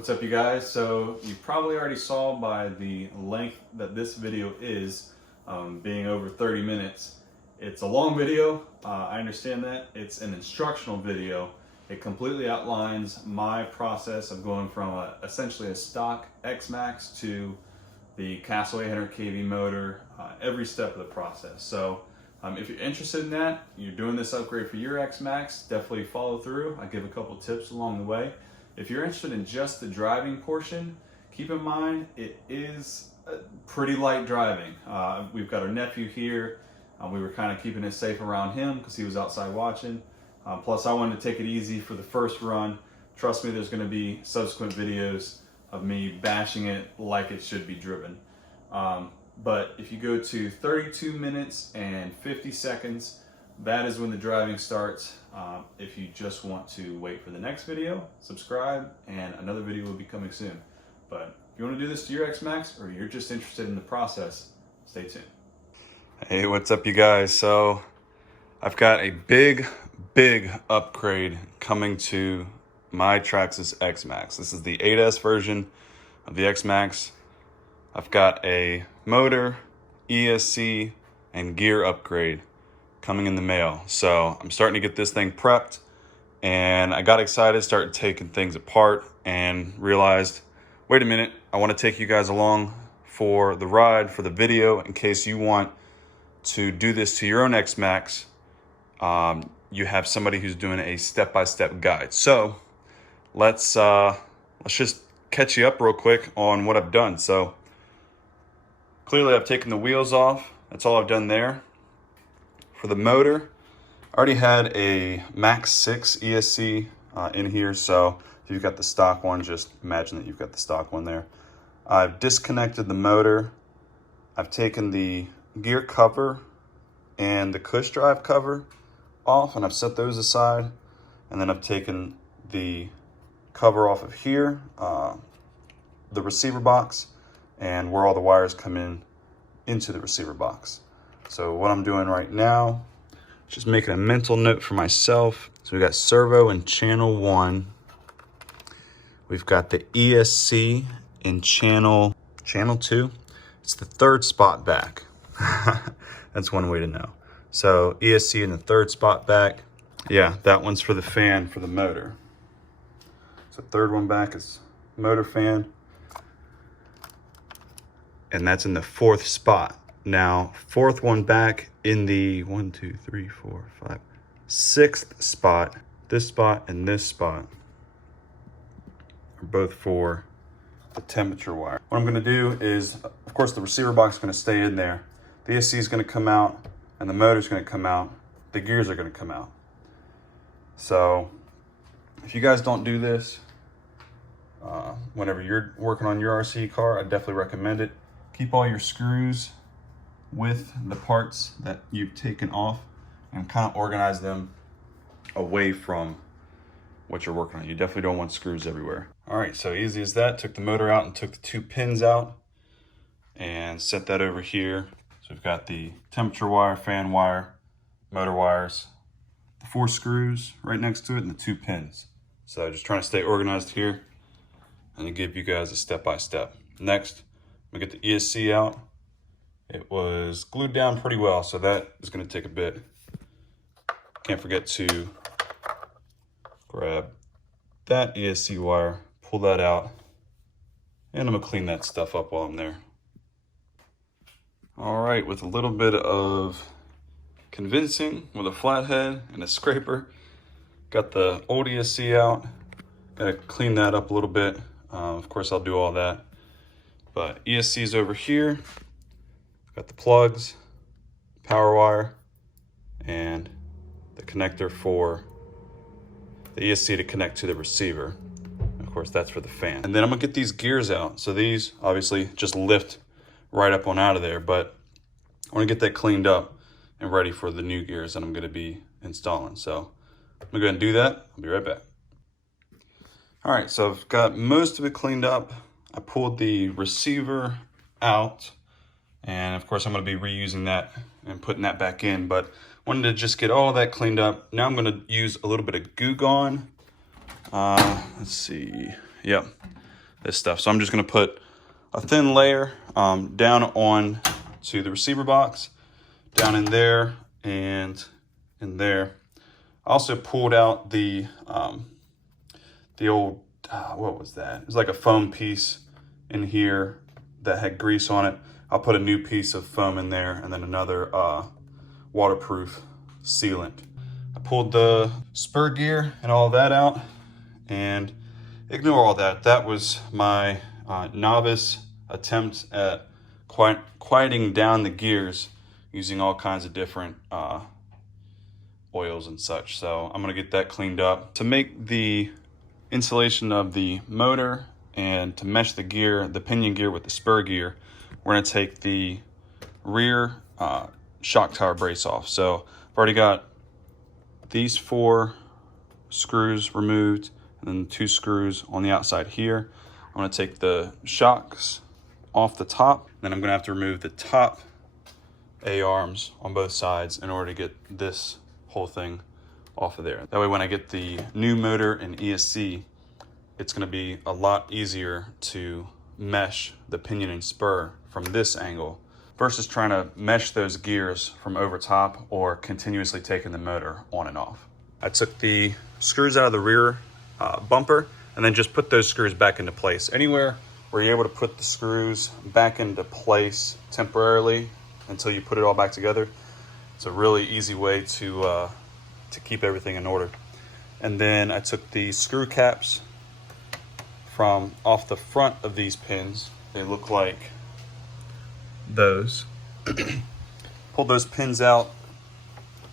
What's up, you guys? So you probably already saw by the length that this video is, being over 30 minutes. It's a long video, I understand that. It's an instructional video. It completely outlines my process of going from essentially a stock XMaxx to the Castle 800 kV motor, every step of the process. So if you're interested in that, you're doing this upgrade for your XMaxx, definitely follow through. I give a couple tips along the way. If you're interested in just the driving portion, keep in mind it is pretty light driving. We've got our nephew here. We were kind of keeping it safe around him because he was outside watching. Plus I wanted to take it easy for the first run. Trust me, there's going to be subsequent videos of me bashing it like it should be driven. But if you go to 32 minutes and 50 seconds, that is when the driving starts. If you just want to wait for the next video, subscribe, and another video will be coming soon. But if you want to do this to your XMaxx, or you're just interested in the process, stay tuned. Hey, what's up, you guys? So I've got a big upgrade coming to my Traxxas XMaxx. This is the 8S version of the XMaxx. I've got a motor, ESC, and gear upgrade coming in the mail. So I'm starting to get this thing prepped, and I got excited, started taking things apart, and realized, wait a minute, I want to take you guys along for the ride, for the video, in case you want to do this to your own XMaxx. You have somebody who's doing a step-by-step guide. So let's just catch you up real quick on what I've done. So clearly I've taken the wheels off. That's all I've done there. For the motor, I already had a Max 6 ESC in here, so if you've got the stock one, just imagine that you've got the stock one there. I've disconnected the motor. I've taken the gear cover and the cush drive cover off, and I've set those aside. And then I've taken the cover off of here, the receiver box, and where all the wires come in into the receiver box. So what I'm doing right now, just making a mental note for myself. So we got servo in channel 1. We've got the ESC in channel 2. It's the third spot back. That's one way to know. So ESC in the third spot back. Yeah, that one's for the fan for the motor. So third one back is motor fan. And that's in the fourth spot. Now, fourth one back in the 6th spot, this spot and this spot are both for the temperature wire. What I'm gonna do is, of course, the receiver box is gonna stay in there. The ESC is gonna come out, and the motor's gonna come out. The gears are gonna come out. So, if you guys don't do this, whenever you're working on your RC car, I definitely recommend it. Keep all your screws with the parts that you've taken off and kind of organize them away from what you're working on. You definitely don't want screws everywhere. All right, so easy as that. Took the motor out and took the 2 pins out and set that over here. So we've got the temperature wire, fan wire, motor wires, the 4 screws right next to it, and the 2 pins. So just trying to stay organized here and to give you guys a step-by-step. Next, we get the ESC out. It was glued down pretty well, so that is going to take a bit. Can't forget to grab that ESC wire, pull that out, and I'm going to clean that stuff up while I'm there. All right, with a little bit of convincing with a flathead and a scraper, got the old ESC out. Got to clean that up a little bit. Of course, I'll do all that. But ESC's over here. Got the plugs, power wire, and the connector for the ESC to connect to the receiver. Of course, that's for the fan. And then I'm gonna get these gears out. So these obviously just lift right up on out of there, but I wanna get that cleaned up and ready for the new gears that I'm gonna be installing. So I'm gonna go ahead and do that. I'll be right back. All right, so I've got most of it cleaned up. I pulled the receiver out. And of course, I'm going to be reusing that and putting that back in, but wanted to just get all that cleaned up. Now I'm going to use a little bit of Goo Gone. Let's see. Yep. this stuff. So I'm just gonna put a thin layer down on to the receiver box, down in there and in there. I also pulled out the old, what was that? It was like a foam piece in here that had grease on it. I'll put a new piece of foam in there and then another waterproof sealant. I pulled the spur gear and all that out, and ignore all that. That was my novice attempt at quieting down the gears using all kinds of different oils and such. So I'm gonna get that cleaned up. To make the insulation of the motor and to mesh the gear, the pinion gear with the spur gear, we're gonna take the rear shock tower brace off. So I've already got these 4 screws removed and then 2 screws on the outside here. I'm gonna take the shocks off the top, then I'm gonna have to remove the top A-arms on both sides in order to get this whole thing off of there. That way when I get the new motor and ESC, it's gonna be a lot easier to mesh the pinion and spur from this angle versus trying to mesh those gears from over top or continuously taking the motor on and off. I took the screws out of the rear bumper and then just put those screws back into place. Anywhere where you're able to put the screws back into place temporarily until you put it all back together, it's a really easy way to keep everything in order. And then I took the screw caps from off the front of these pins. They look like those. Pulled those pins out,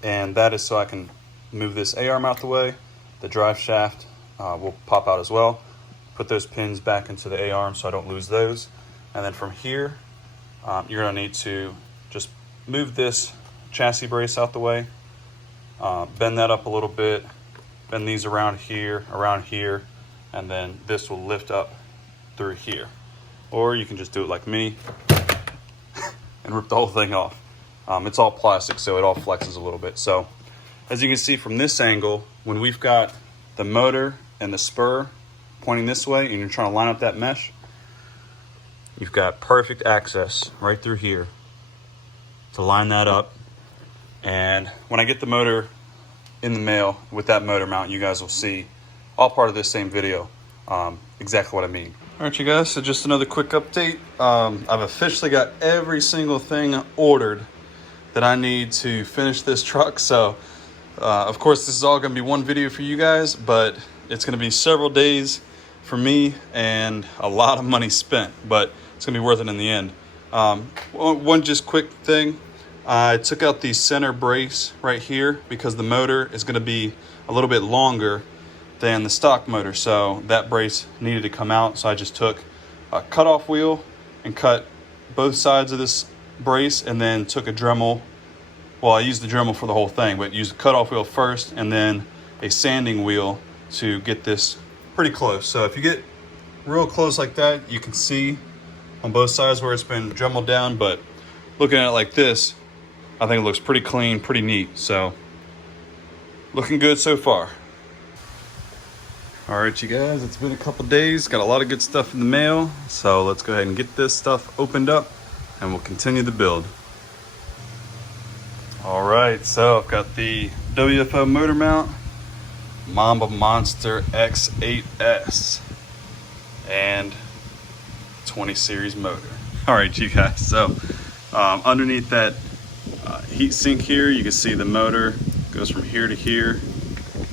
and that is so I can move this A-arm out the way. The drive shaft will pop out as well. Put those pins back into the A-arm so I don't lose those. And then from here, you're gonna need to just move this chassis brace out the way, bend that up a little bit, bend these around here, and then this will lift up through here. Or you can just do it like me and rip the whole thing off. It's all plastic, so it all flexes a little bit. So as you can see from this angle, when we've got the motor and the spur pointing this way and you're trying to line up that mesh, you've got perfect access right through here to line that up. And when I get the motor in the mail with that motor mount, you guys will see, all part of this same video, exactly what I mean. All right, you guys, so just another quick update. I've officially got every single thing ordered that I need to finish this truck. So, of course, this is all gonna be one video for you guys, but it's gonna be several days for me and a lot of money spent, but it's gonna be worth it in the end. One just quick thing. I took out the center brace right here because the motor is gonna be a little bit longer than the stock motor, so that brace needed to come out. So I just took a cutoff wheel and cut both sides of this brace, and then took a Dremel. Well, I used the Dremel for the whole thing, but used a cutoff wheel first and then a sanding wheel to get this pretty close. So if you get real close like that, you can see on both sides where it's been Dremeled down, but looking at it like this, I think it looks pretty clean, pretty neat. So looking good so far. All right, you guys, it's been a couple days. Got a lot of good stuff in the mail. So let's go ahead and get this stuff opened up and we'll continue the build. All right, so I've got the WFO motor mount, Mamba Monster X8S, and 20 series motor. All right, you guys, so underneath that heat sink here, you can see the motor goes from here to here.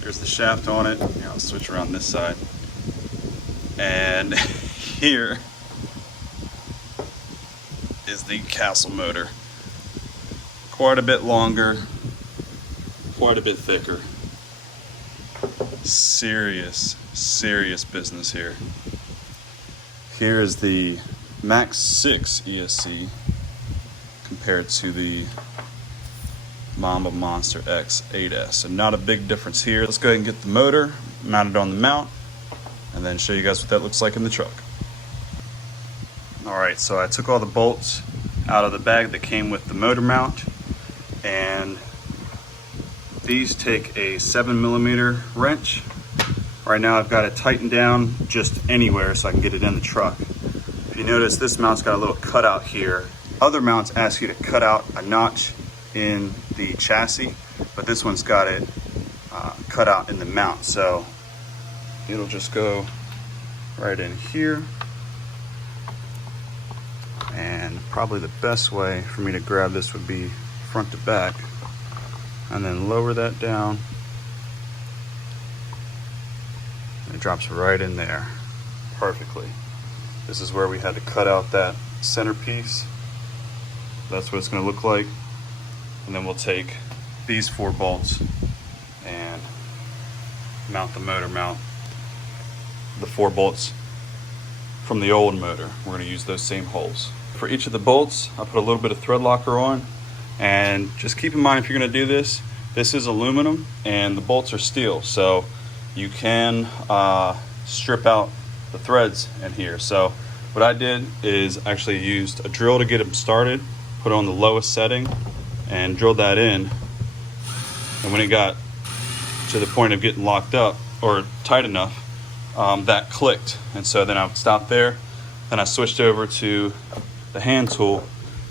There's the shaft on it. Yeah, I'll switch around this side. And here is the Castle motor. Quite a bit longer, quite a bit thicker. Serious business here. Here is the Max 6 ESC compared to the Mamba Monster X8S. So not a big difference here. Let's go ahead and get the motor mounted on the mount and then show you guys what that looks like in the truck. All right, so I took all the bolts out of the bag that came with the motor mount, and these take a 7mm wrench Right now I've got it tightened down just anywhere so I can get it in the truck. If you notice, this mount's got a little cutout here. Other mounts ask you to cut out a notch in the chassis, but this one's got it cut out in the mount. So it'll just go right in here. And probably the best way for me to grab this would be front to back, and then lower that down. It drops right in there perfectly. This is where we had to cut out that centerpiece. That's what it's going to look like. And then we'll take these 4 bolts and mount the motor mount. The 4 bolts from the old motor, we're going to use those same holes. For each of the bolts, I put a little bit of thread locker on. And just keep in mind, if you're going to do this, this is aluminum and the bolts are steel. So you can strip out the threads in here. So what I did is actually used a drill to get them started, put it on the lowest setting and drilled that in. And when it got to the point of getting locked up or tight enough, that clicked. And so then I would stop there. Then I switched over to the hand tool.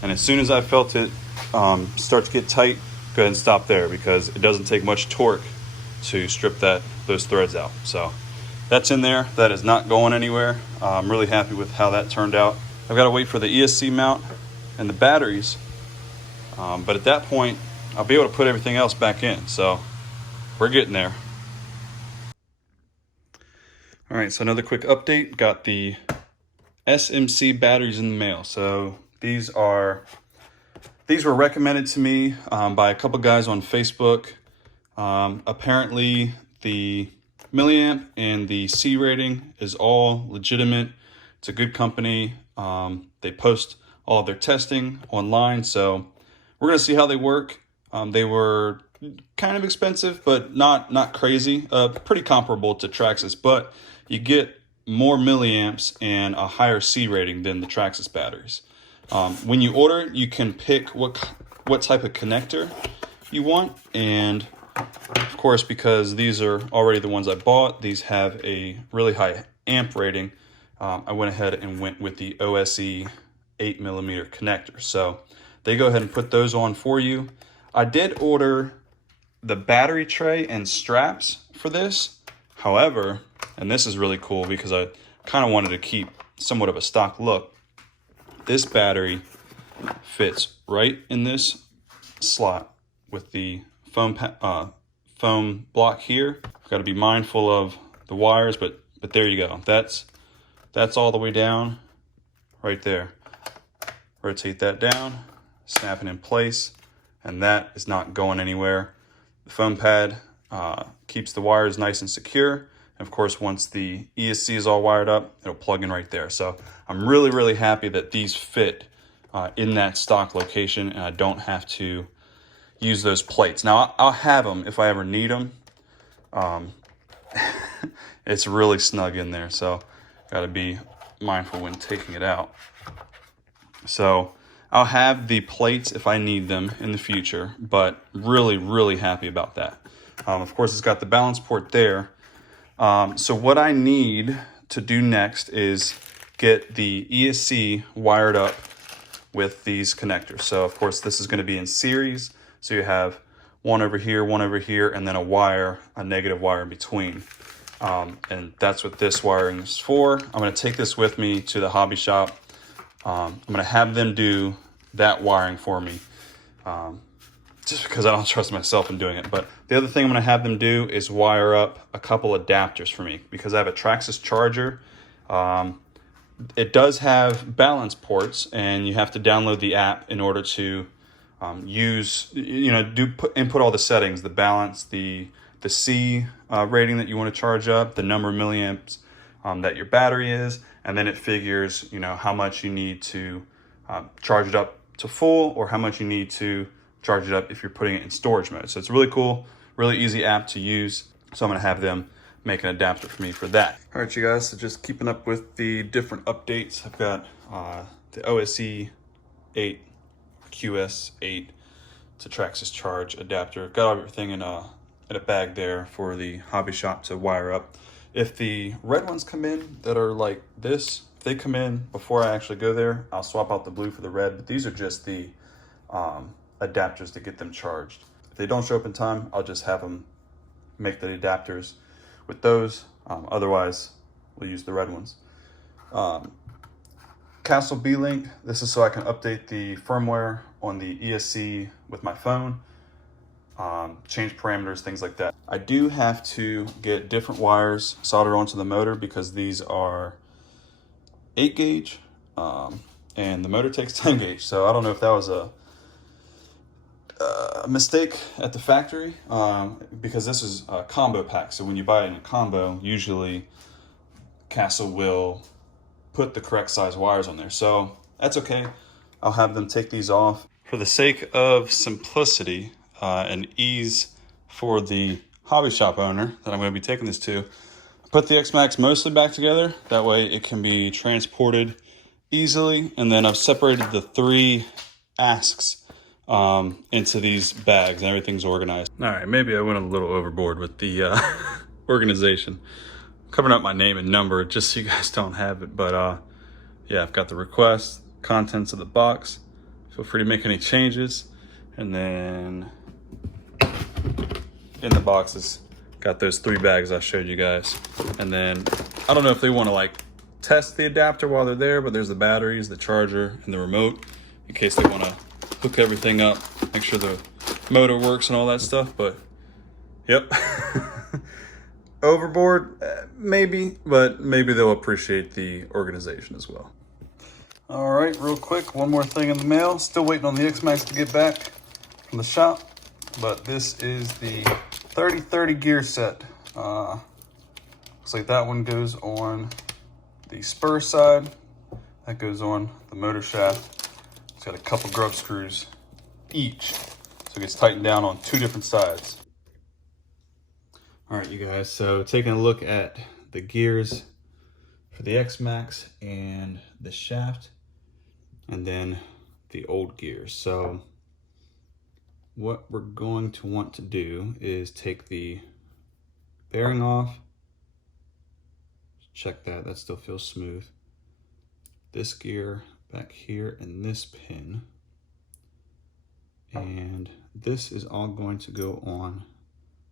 And as soon as I felt it start to get tight, go ahead and stop there, because it doesn't take much torque to strip those threads out. So that's in there. That is not going anywhere. I'm really happy with how that turned out. I've got to wait for the ESC mount and the batteries, but at that point I'll be able to put everything else back in. So we're getting there. All right, so another quick update. Got the SMC batteries in the mail. So these were recommended to me by a couple guys on Facebook. Apparently the milliamp and the C rating is all legitimate. It's a good company. They post all of their testing online, so we're gonna see how they work. They were kind of expensive, but not crazy. Pretty comparable to Traxxas, but you get more milliamps and a higher C rating than the Traxxas batteries. When you order it, you can pick what type of connector you want, and of course, because these are already the ones I bought, these have a really high amp rating, I went ahead and went with the OSE 8mm connector. So they go ahead and put those on for you. I did order the battery tray and straps for this. However, and this is really cool because I kind of wanted to keep somewhat of a stock look, this battery fits right in this slot with the foam block here. I've got to be mindful of the wires, but there you go. That's all the way down right there. Rotate that down, snap it in place, and that is not going anywhere. The foam pad keeps the wires nice and secure. And of course, once the ESC is all wired up, it'll plug in right there. So I'm really happy that these fit in that stock location, and I don't have to use those plates. Now I'll have them if I ever need them. It's really snug in there, so got to be mindful when taking it out. So I'll have the plates if I need them in the future, but really happy about that. Of course, it's got the balance port there. So what I need to do next is get the ESC wired up with these connectors. So of course, this is going to be in series. So you have one over here, and then a negative wire in between. And that's what this wiring is for. I'm going to take this with me to the hobby shop. I'm going to have them do that wiring for me, just because I don't trust myself in doing it. But the other thing I'm going to have them do is wire up a couple adapters for me, because I have a Traxxas charger. It does have balance ports, and you have to download the app in order to input all the settings, the balance, the C rating that you want to charge up, the number of milliamps that your battery is, and then it figures how much you need to charge it up to full, or how much you need to charge it up if you're putting it in storage mode. So it's really cool, really easy app to use. So I'm going to have them make an adapter for me for that. All right, you guys, so just keeping up with the different updates. I've got the OSE 8 QS8 to Traxxas charge adapter. Got everything in a bag there for the hobby shop to wire up. If the red ones come in that are like this, if they come in before I actually go there, I'll swap out the blue for the red, but these are just the adapters to get them charged. If they don't show up in time, I'll just have them make the adapters with those. Otherwise, we'll use the red ones. Castle B-Link, this is so I can update the firmware on the ESC with my phone, change parameters, things like that. I do have to get different wires soldered onto the motor because these are 8 gauge and the motor takes 10 gauge. So I don't know if that was a mistake at the factory because this is a combo pack. So when you buy it in a combo, usually Castle will put the correct size wires on there. So that's okay. I'll have them take these off. For the sake of simplicity and ease for the hobby shop owner that I'm going to be taking this to, put the XMaxx mostly back together. That way it can be transported easily. And then I've separated the 3 asks into these bags and everything's organized. All right, maybe I went a little overboard with the organization. Covering up my name and number just so you guys don't have it, but yeah, I've got the request, contents of the box. Feel free to make any changes. And then in the boxes, got those 3 bags I showed you guys. And then I don't know if they want to like test the adapter while they're there, but there's the batteries, the charger, and the remote in case they want to hook everything up, make sure the motor works and all that stuff. But yep. Overboard, maybe, but maybe they'll appreciate the organization as well. All right, real quick, one more thing in the mail. Still waiting on the XMaxx to get back from the shop, but this is the 30-30 gear set. Looks like that one goes on the spur side. That goes on the motor shaft. It's got a couple grub screws each, so it gets tightened down on 2 different sides. All right, you guys, so taking a look at the gears for the XMaxx and the shaft, and then the old gears. So what we're going to want to do is take the bearing off. Check that, that still feels smooth. This gear back here and this pin. And this is all going to go on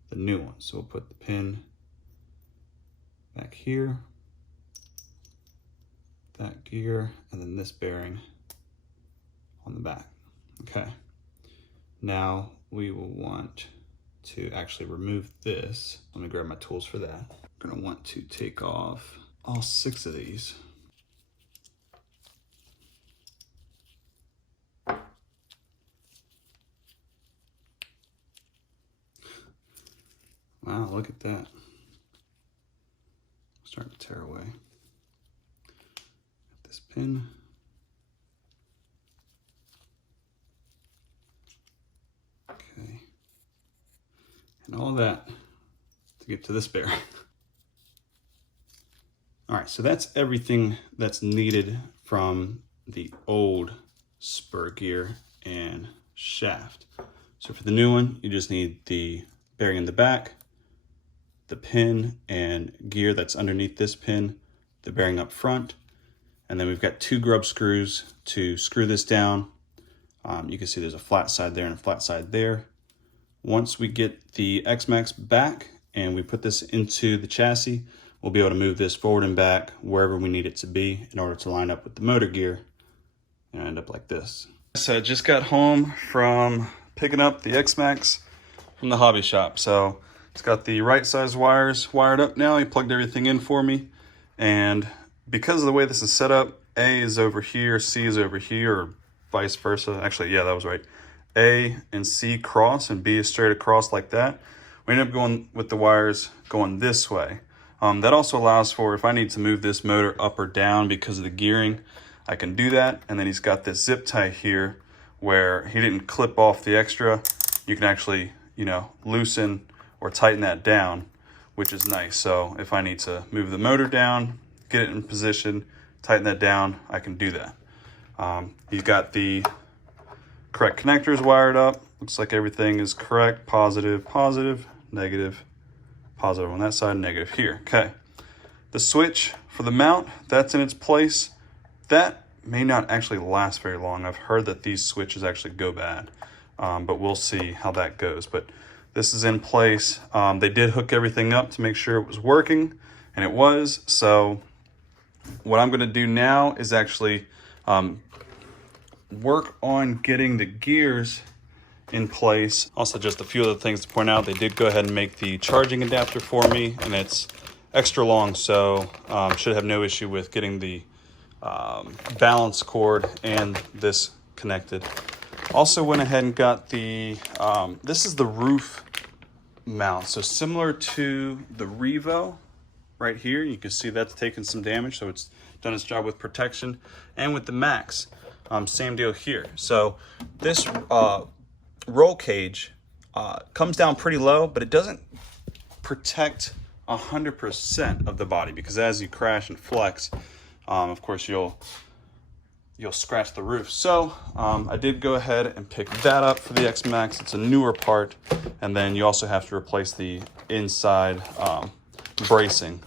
the new one. So we'll put the pin back here, that gear, and then this bearing on the back. Okay. Now we will want to actually remove this. Let me grab my tools for that. I'm gonna want to take off all 6 of these. Wow, look at that. Starting to tear away. Got this pin. Okay. And all that to get to this bearing. All right, so that's everything that's needed from the old spur gear and shaft. So for the new one, you just need the bearing in the back, the pin and gear that's underneath this pin, the bearing up front, and then we've got 2 grub screws to screw this down. You can see there's a flat side there and a flat side there. Once we get the XMaxx back and we put this into the chassis, we'll be able to move this forward and back wherever we need it to be in order to line up with the motor gear and end up like this. So I just got home from picking up the XMaxx from the hobby shop. So it's got the right size wires wired up now. He plugged everything in for me. And because of the way this is set up, A is over here, C is over here, or vice versa. Actually, yeah, that was right. A and C cross and B is straight across like that. We end up going with the wires going this way. That also allows for if I need to move this motor up or down because of the gearing, I can do that. And then he's got this zip tie here where he didn't clip off the extra. You can actually, you know, loosen or tighten that down, which is nice. So if I need to move the motor down, get it in position, tighten that down, I can do that. He's got the correct connectors wired up. Looks like everything is correct. Positive, positive, negative, positive on that side, negative here. Okay. The switch for the mount, that's in its place. That may not actually last very long. I've heard that these switches actually go bad, but we'll see how that goes. But this is in place. They did hook everything up to make sure it was working, and it was. So what I'm gonna do now is actually work on getting the gears in place. Also, just a few other things to point out. They did go ahead and make the charging adapter for me, and it's extra long, so should have no issue with getting the balance cord and this connected. Also went ahead and got the, this is the roof mount. So similar to the EREVO right here, you can see that's taken some damage, so it's done its job with protection. And with the Max, same deal here. So this roll cage comes down pretty low, but it doesn't protect 100% of the body, because as you crash and flex, of course you'll scratch the roof. So I did go ahead and pick that up for the XMaxx. It's a newer part, and then you also have to replace the inside bracing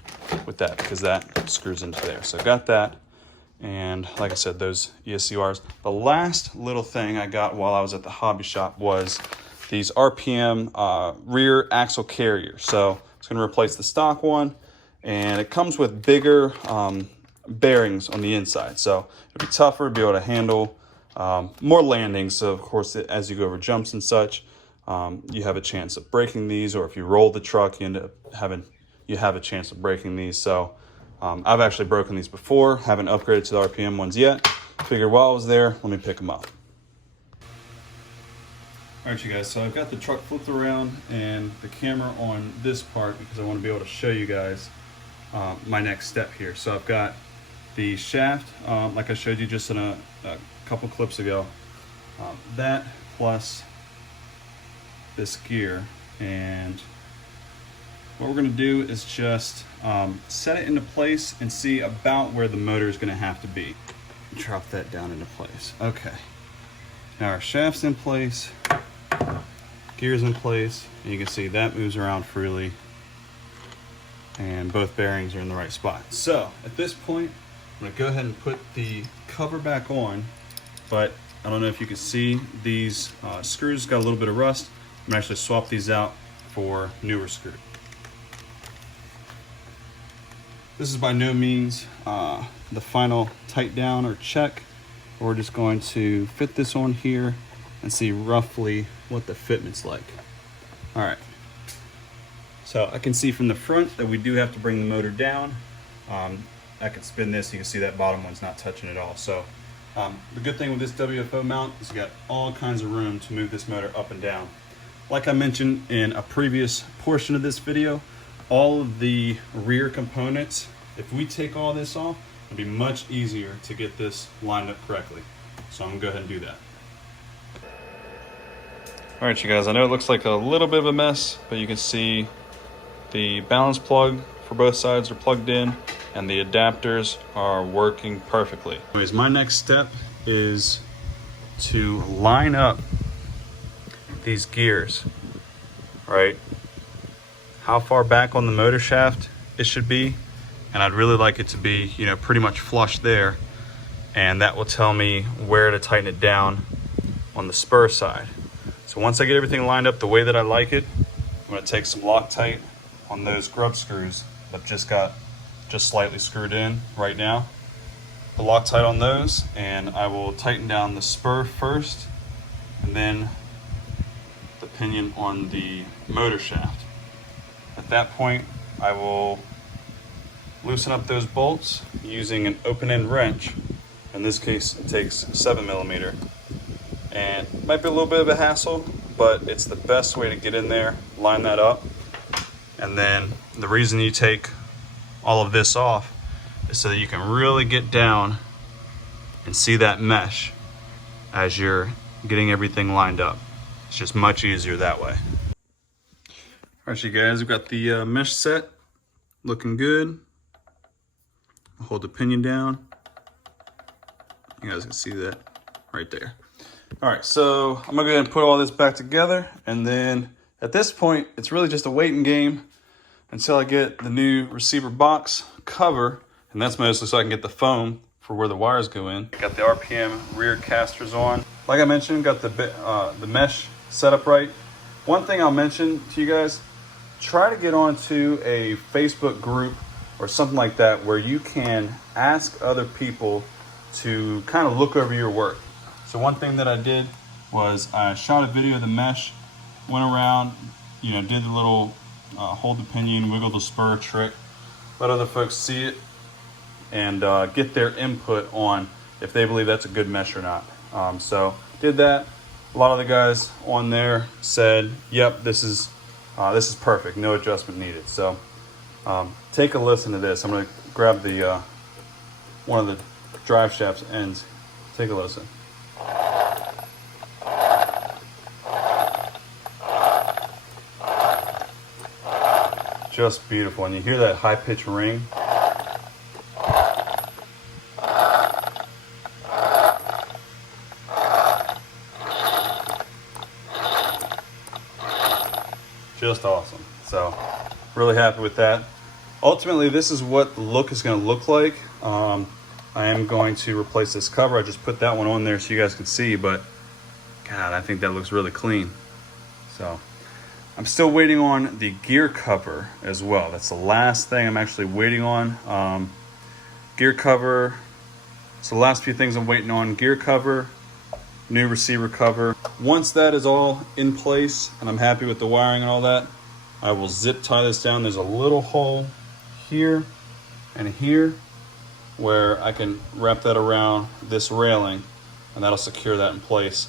with that, because that screws into there. So I got that, and like I said, those ESCRs. The last little thing I got while I was at the hobby shop was these RPM rear axle carriers. So it's going to replace the stock one, and it comes with bigger bearings on the inside, so it'll be tougher to be able to handle more landings. So of course, as you go over jumps and such, you have a chance of breaking these, or if you roll the truck, you end up have a chance of breaking these. So I've actually broken these before, haven't upgraded to the RPM ones yet. Figured while I was there, let me pick them up. All right, you guys, so I've got the truck flipped around and the camera on this part because I want to be able to show you guys my next step here. So I've got the shaft, like I showed you just in a couple clips ago, that plus this gear. And what we're going to do is just set it into place and see about where the motor is going to have to be. Drop that down into place. Okay, now our shaft's in place, gear's in place, and you can see that moves around freely, and both bearings are in the right spot. So at this point, I'm gonna go ahead and put the cover back on, but I don't know if you can see these screws got a little bit of rust. I'm gonna actually swap these out for newer screws. This is by no means the final tight down or check. We're just going to fit this on here and see roughly what the fitment's like. All right. So I can see from the front that we do have to bring the motor down. I can spin this, you can see that bottom one's not touching at all. So the good thing with this WFO mount is you got all kinds of room to move this motor up and down. Like I mentioned in a previous portion of this video, all of the rear components, if we take all this off, it'll be much easier to get this lined up correctly. So I'm gonna go ahead and do that. All right, you guys, I know it looks like a little bit of a mess, but you can see the balance plug for both sides are plugged in and the adapters are working perfectly. Anyways, my next step is to line up these gears, right? How far back on the motor shaft it should be, and I'd really like it to be, you know, pretty much flush there, and that will tell me where to tighten it down on the spur side. So once I get everything lined up the way that I like it, I'm going to take some Loctite on those grub screws that I've just slightly screwed in right now. The Loctite on those, and I will tighten down the spur first, and then the pinion on the motor shaft. At that point, I will loosen up those bolts using an open-end wrench. In this case, it takes 7mm. And it might be a little bit of a hassle, but it's the best way to get in there, line that up. And then the reason you take all of this off is so that you can really get down and see that mesh as you're getting everything lined up. It's just much easier that way. All right, you guys, we've got the mesh set, looking good. I'll hold the pinion down. You guys can see that right there. All right, so I'm gonna go ahead and put all this back together, and then at this point, it's really just a waiting game. until I get the new receiver box cover, and that's mostly so I can get the foam for where the wires go in. Got the RPM rear casters on. Like I mentioned, got the mesh set up right. One thing I'll mention to you guys, try to get onto a Facebook group or something like that where you can ask other people to kind of look over your work. So one thing that I did was I shot a video of the mesh, went around, you know, did the little hold the pinion, wiggle the spur trick, let other folks see it, and get their input on if they believe that's a good mesh or not. So did that. A lot of the guys on there said, yep, this is perfect, no adjustment needed. So take a listen to this. I'm gonna grab the one of the drive shafts ends. Take a listen. Just beautiful, and you hear that high-pitched ring. Just awesome. So really happy with that. Ultimately, this is what the look is going to look like. I am going to replace this cover. I just put that one on there so you guys can see, but God, I think that looks really clean. So I'm still waiting on the gear cover as well. That's the last thing I'm actually waiting on. Gear cover. So the last few things I'm waiting on: gear cover, new receiver cover. Once that is all in place and I'm happy with the wiring and all that, I will zip tie this down. There's a little hole here and here where I can wrap that around this railing, and that'll secure that in place.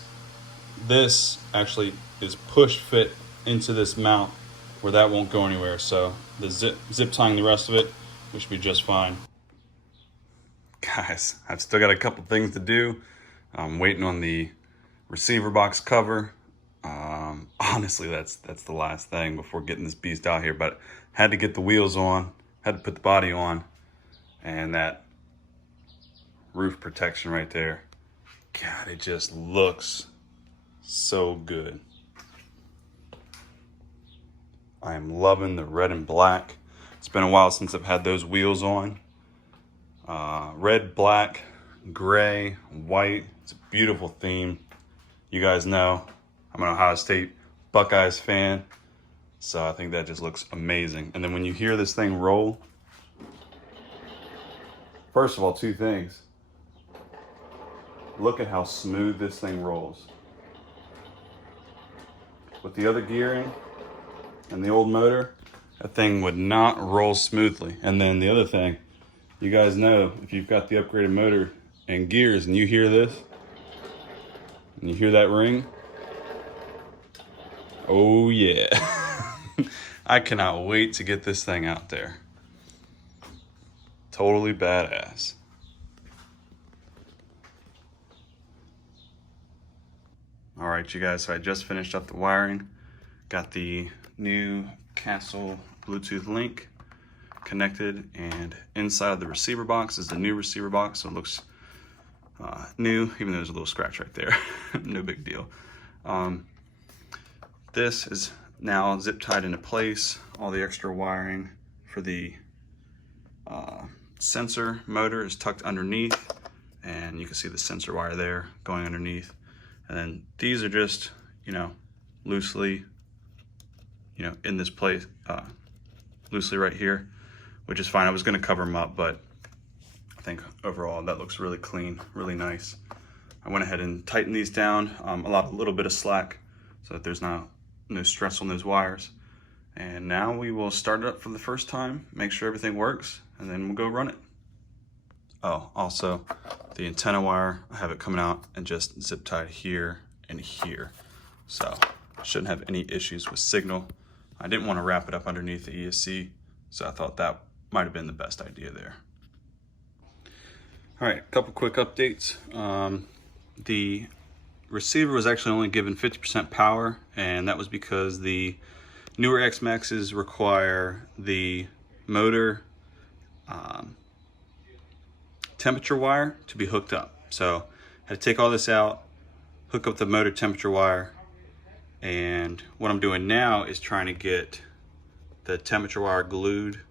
This actually is push fit into this mount where that won't go anywhere. So the zip tying the rest of it, we should be just fine. Guys, I've still got a couple things to do. I'm waiting on the receiver box cover. Honestly, that's the last thing before getting this beast out here, but had to get the wheels on, had to put the body on, and that roof protection right there. God, it just looks so good. I am loving the red and black. It's been a while since I've had those wheels on. Red, black, gray, white. It's a beautiful theme. You guys know I'm an Ohio State Buckeyes fan, so I think that just looks amazing. And then when you hear this thing roll, first of all, two things. Look at how smooth this thing rolls. With the other gearing and the old motor, that thing would not roll smoothly. And then the other thing, you guys know, if you've got the upgraded motor and gears and you hear this, and you hear that ring, oh yeah. I cannot wait to get this thing out there. Totally badass. All right, you guys, so I just finished up the wiring. Got the new Castle Bluetooth link connected, and inside of the receiver box is the new receiver box, so it looks new, even though there's a little scratch right there. No big deal. This is now zip tied into place. All the extra wiring for the sensor motor is tucked underneath, and you can see the sensor wire there going underneath. And then these are just, you know, loosely, you know, in this place, loosely right here, which is fine. I was going to cover them up, but I think overall that looks really clean, really nice. I went ahead and tightened these down, a little bit of slack so that there's no stress on those wires. And now we will start it up for the first time, make sure everything works, and then we'll go run it. Oh, also the antenna wire, I have it coming out and just zip tied here and here. So shouldn't have any issues with signal. I didn't want to wrap it up underneath the ESC, so I thought that might have been the best idea there. All right, a couple quick updates. The receiver was actually only given 50% power, and that was because the newer XMaxxes require the motor temperature wire to be hooked up. So I had to take all this out, hook up the motor temperature wire, and what I'm doing now is trying to get the temperature wire glued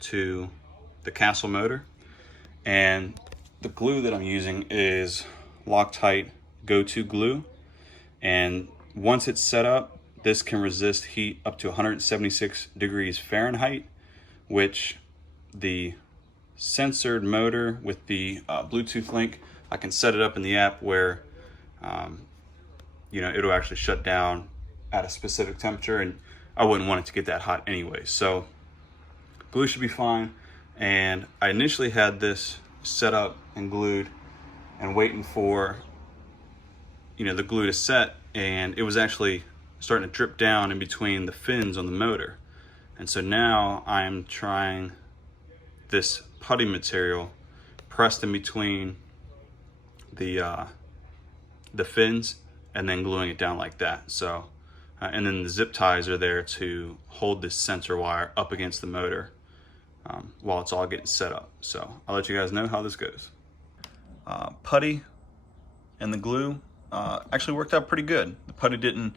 to the castle motor. And the glue that I'm using is Loctite Go-To glue. And once it's set up, this can resist heat up to 176 degrees Fahrenheit, which the sensored motor with the Bluetooth link, I can set it up in the app where you know, it'll actually shut down at a specific temperature, and I wouldn't want it to get that hot anyway. So glue should be fine. And I initially had this set up and glued and waiting for, you know, the glue to set, and it was actually starting to drip down in between the fins on the motor. And so now I'm trying this putty material pressed in between the fins and then gluing it down like that. So and then the zip ties are there to hold this sensor wire up against the motor while it's all getting set up. So I'll let you guys know how this goes. Putty and the glue actually worked out pretty good. The putty didn't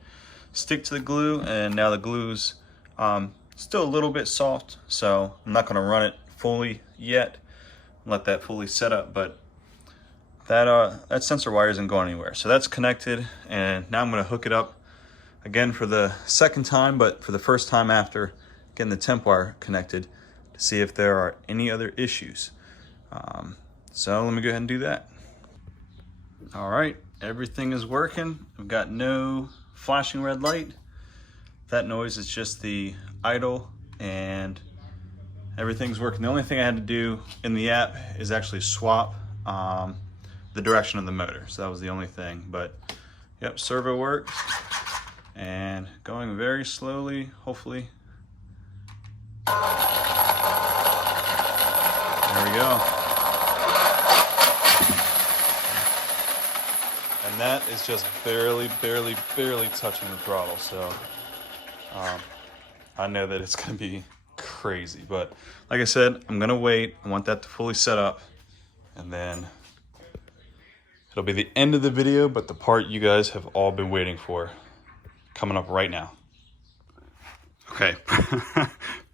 stick to the glue, and now the glue's still a little bit soft, so I'm not going to run it fully yet, let that fully set up, but that sensor wire isn't going anywhere. So that's connected, and now I'm going to hook it up again for the second time, but for the first time after getting the temp wire connected, to see if there are any other issues. So let me go ahead and do that. All right, everything is working. I've got no flashing red light. That noise is just the idle, and everything's working. The only thing I had to do in the app is actually swap the direction of the motor. So that was the only thing, but yep, servo works and going very slowly, hopefully. There we go. And that is just barely touching the throttle. So I know that it's gonna be crazy, but like I said, I'm gonna wait. I want that to fully set up, and then it'll be the end of the video, but the part you guys have all been waiting for, coming up right now. Okay,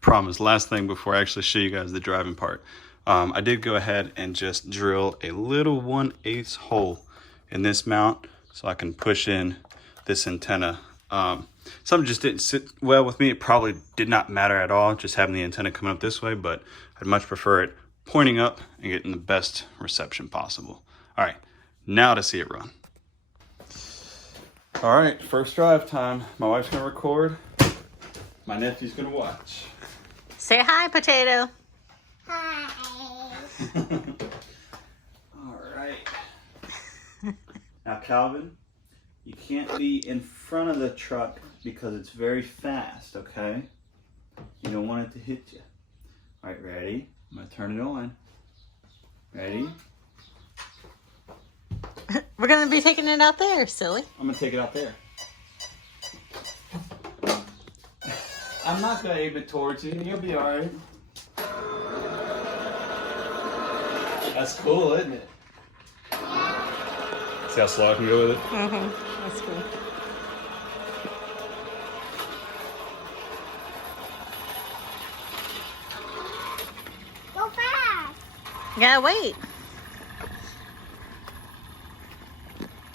promise, last thing before I actually show you guys the driving part. I did go ahead and just drill a little 1/8 hole in this mount so I can push in this antenna. Something just didn't sit well with me. It probably did not matter at all, just having the antenna coming up this way, but I'd much prefer it pointing up and getting the best reception possible. All right, now to see it run. All right, first drive time. My wife's gonna record. My nephew's gonna watch. Say hi, Potato. Hi. All right. Now, Calvin, you can't be in front of the truck because it's very fast, okay? You don't want it to hit you. All right, ready? I'm gonna turn it on. Ready? We're going to be taking it out there, silly. I'm gonna take it out there. I'm not gonna aim it towards you. You'll be all right. That's cool, isn't it? See how slow I can go with it? Mm-hmm. That's cool. Go fast. You gotta wait.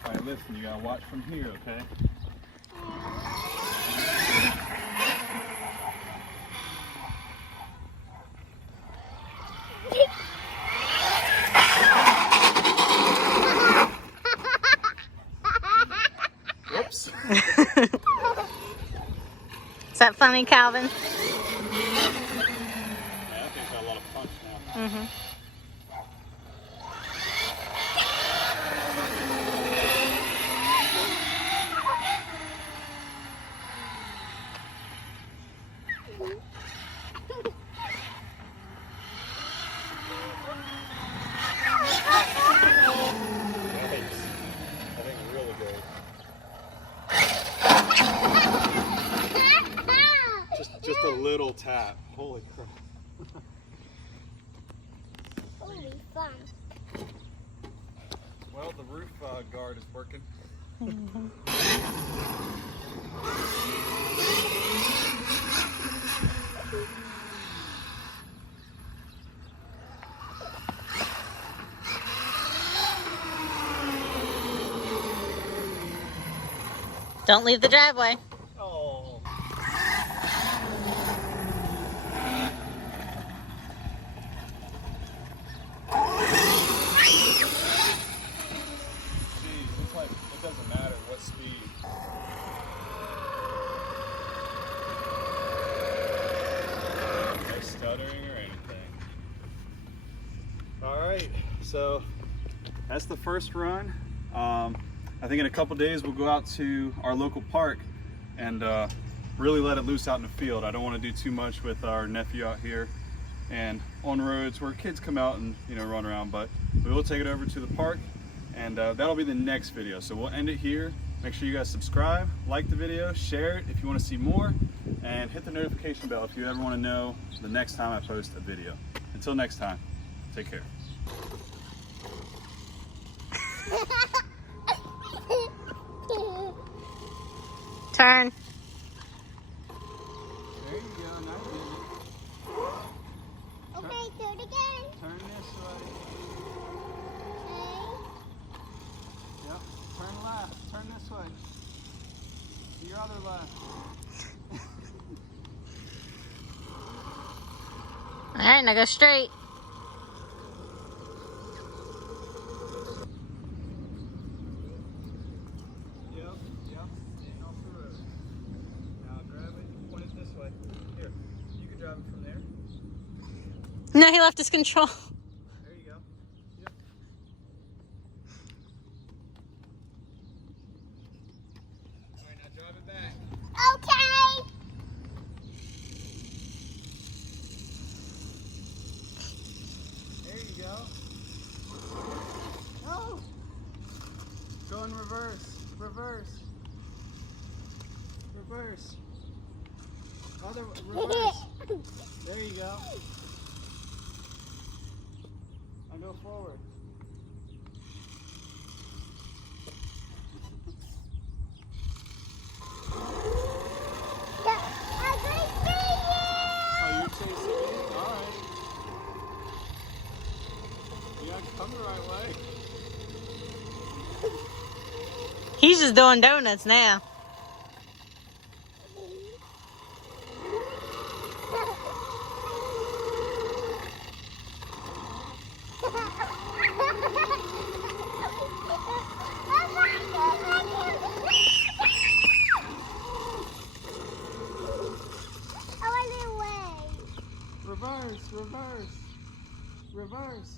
All right, listen, you gotta watch from here, okay? Whoops. Is that funny, Calvin? Yeah, I think it's got a lot of punch now. Mm-hmm. I think really good. Just a little tap. Holy crap. It'll be fun. Well, the roof guard is working. Don't leave the driveway. Oh. Jeez, it's like it doesn't matter what speed. No stuttering or anything. All right, so that's the first run. I think in a couple days we'll go out to our local park and really let it loose out in the field. I don't want to do too much with our nephew out here and on roads where kids come out and run around, but we will take it over to the park, and that'll be the next video. So we'll end it here. Make sure you guys subscribe, like the video, share it if you want to see more, and hit the notification bell if you ever want to know the next time I post a video. Until next time, take care. Turn. There you go, now you did it. Okay, do it again. Turn this way. Okay. Yep, turn left, turn this way. To your other left. All right, now go straight. Yep, getting off the road. Now grab it, point it this way. Here, you can drive it from there. No, he left his control. There you go. Yep. Alright, now drive it back. Okay. There you go. Oh! Go in reverse. Reverse. Reverse. Other reverse. There you go. Now go forward. Oh, you're chasing me? Alright. You have to come the right way. He's just doing donuts now. Reverse, reverse, reverse.